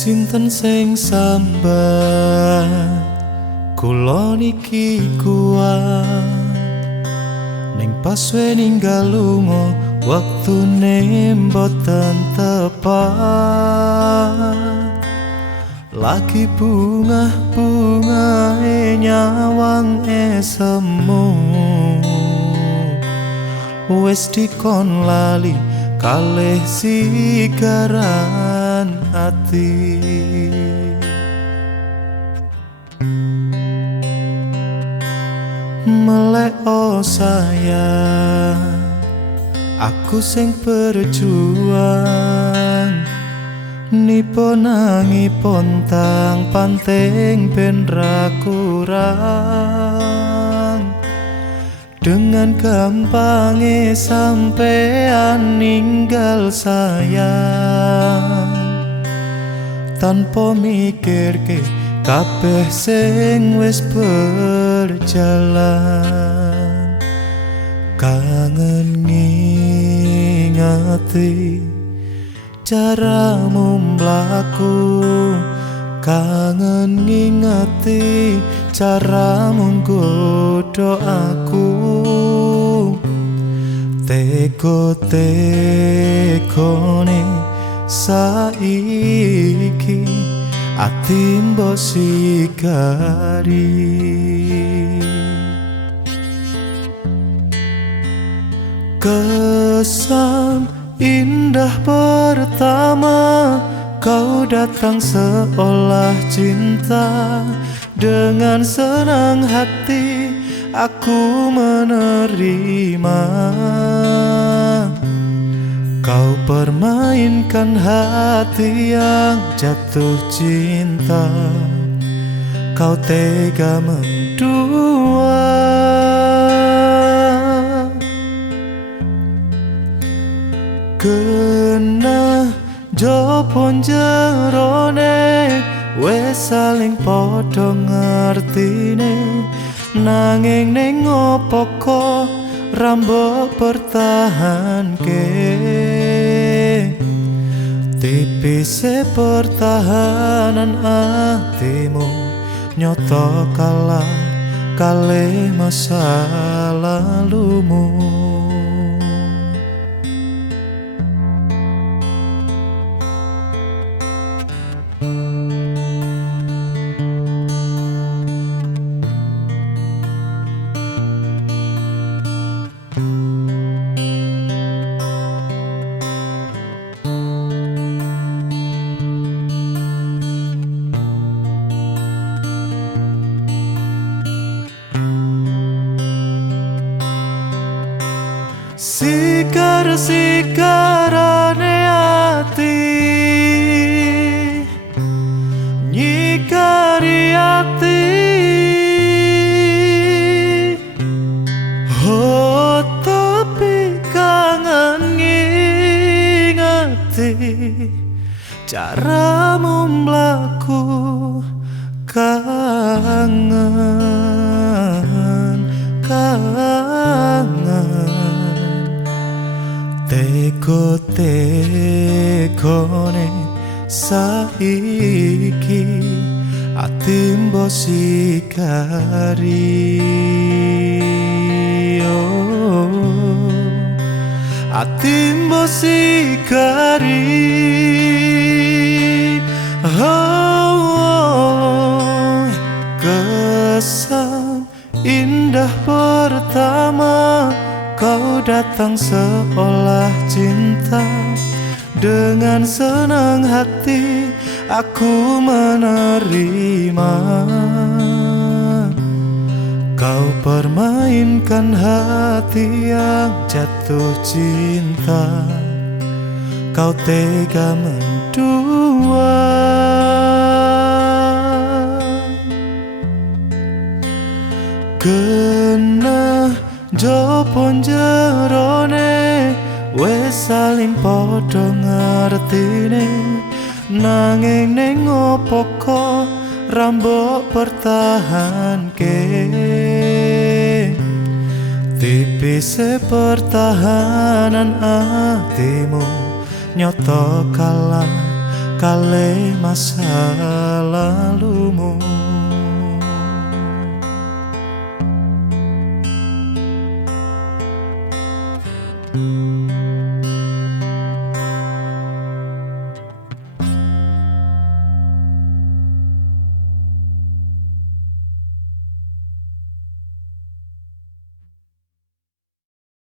Sinten sing sambat kula niki kuat ning pas we ninggal lunga wektune mboten tepat. Lagi bunga-bungae nyawang semu wis dikon lali kalih sigaran ati. Melek sayang, aku sing berjuang nipo nangi pontang panting ben ra kurang. Dengan gampangnya sampean ninggal sayang, tanpa mikirke kabeh sing wis berjalan. Kangen ngingati caramu mlaku, kangen ngingati caramu nggodho aku. Teko-tekone saiki ati mbok sigari. Kesan indah pertama, kau datang seolah cinta. Dengan senang hati aku menerima. Kau permainkan hati yang jatuh cinta, kau tega mendua. Kena jopon jerone wes saling padha ngertine, nanging ning opo kok rambok pertahanke. Tipise pertahanan atimu nyoto kalah kalih masa lalumu. Sikar-sikarane ati nyikari ati, oh tapi kangen ngingati caramu mlaku. Kangen teko-tekone saiki ati mbok sigari. Ati mbok sigari. Kesan indah pertama, kau datang seolah cinta. Dengan senang hati aku menerima. Kau permainkan hati yang jatuh cinta, kau tega mendua. Kena jopon jerone wes saling padha ngertine, nanging ning opo kok rambok pertahanke. Tipise pertahanan atimu nyoto kalah kale masalah